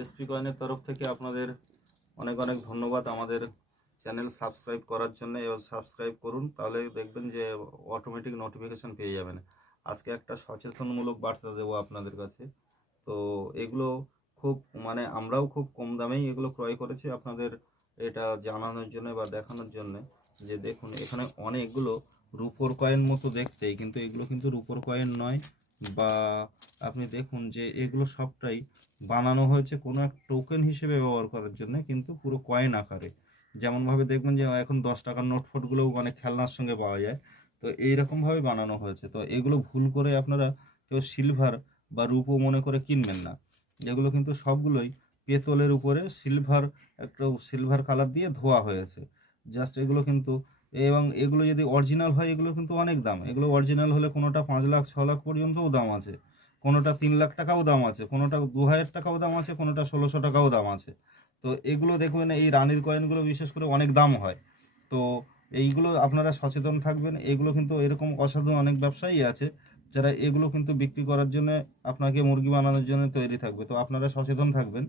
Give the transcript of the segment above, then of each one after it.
SP কয়েনের তরফ থেকে আপনাদের অনেক অনেক ধন্যবাদ আমাদের চ্যানেল সাবস্ক্রাইব করার জন্য। এবার সাবস্ক্রাইব করুন, তাহলে দেখবেন যে অটোমেটিক নোটিফিকেশন পেয়ে যাবেন। আজকে একটা সচেতনমূলক বার্তা দেবো আপনাদের কাছে। তো এগুলো খুব আমরাও খুব কম দামেই এগুলো ক্রয় করেছি আপনাদের এটা জানানোর জন্য বা দেখানোর জন্য। যে দেখুন এখানে অনেকগুলো রুপোর কয়েন মতো দেখতেই, কিন্তু এগুলো কিন্তু রুপোর কয়েন নয়। বা আপনি দেখুন যে এগুলো সবটাই বানানো হয়েছে কোনো এক টোকেন হিসেবে ব্যবহার করার জন্য, কিন্তু পুরো কয়েন আকারে। যেমনভাবে দেখবেন যে এখন 10 টাকার নোট ফোটগুলোও অনেক খেলনার সঙ্গে পাওয়া যায়, তো এইরকমভাবে বানানো হয়েছে। তো এগুলো ভুল করে আপনারা কেউ সিলভার বা রূপো মনে করে কিনবেন না। এগুলো কিন্তু সবগুলোই পেতলের উপরে সিলভার কালার দিয়ে ধোয়া হয়েছে জাস্ট। এগুলো কিন্তু এবং এগুলো যদি অরিজিনাল হয় এগুলো কিন্তু অনেক দাম। এগুলো অরিজিনাল হলে কোনোটা 5 লাখ 6 লাখ পর্যন্তও দাম আছে, কোনোটা 3 লাখ টাকাও দাম আছে, কোনোটা 2000 টাকাও দাম আছে, কোনোটা 1600 টাকাও দাম আছে। তো এগুলো দেখবেন এই রানীর কয়েনগুলো বিশেষ করে অনেক দাম হয়। তো এইগুলো আপনারা সচেতন থাকবেন। এগুলো কিন্তু এরকম অসাধু অনেক ব্যবসায়ী আছে যারা এগুলো কিন্তু বিক্রি করার জন্য আপনাকে মুরগি বানানোর জন্য তৈরি থাকবে। তো আপনারা সচেতন থাকবেন।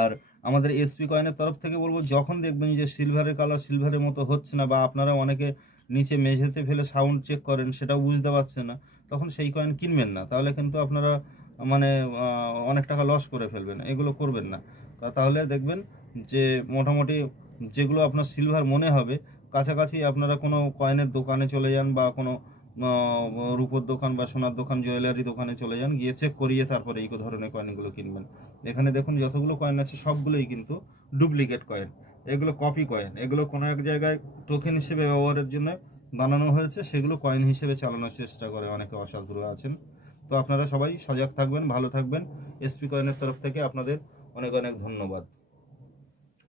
আর আমাদের এসপি কয়েনের তরফ থেকে বলবো, যখন দেখবেন যে সিলভারের কালার সিলভারের মতো হচ্ছে না, বা আপনারা অনেকে নিচে মেঝেতে ফেলে সাউন্ড চেক করেন সেটাও বুঝতে পারছেন না, তখন সেই কয়েন কিনবেন না। তাহলে কিন্তু আপনারা মানে অনেক টাকা লস করে ফেলবেন। এগুলো করবেন না। তাহলে দেখবেন যে মোটামুটি যেগুলো আপনার সিলভার মনে হবে, কাছাকাছি আপনারা কোনো কয়েনের দোকানে চলে যান বা কোনো রূপোর দোকান বা সোনার দোকান জুয়েলারি দোকানে চলে যান, গিয়ে চেক করিয়ে তারপরে এই ধরনের কয়েনগুলো কিনবেন। এখানে দেখুন যতগুলো কয়েন আছে সবগুলোই কিন্তু ডুপ্লিকেট কয়েন। এগুলো কপি কয়েন। এগুলো কোনো এক জায়গায় টোকেন হিসেবে ব্যবহারের জন্য বানানো হয়েছে, সেগুলো কয়েন হিসেবে চালানোর চেষ্টা করে অনেকে অসাধুরা আছেন। তো আপনারা সবাই সজাগ থাকবেন, ভালো থাকবেন। এসপি কয়েনের তরফ থেকে আপনাদের অনেক অনেক ধন্যবাদ।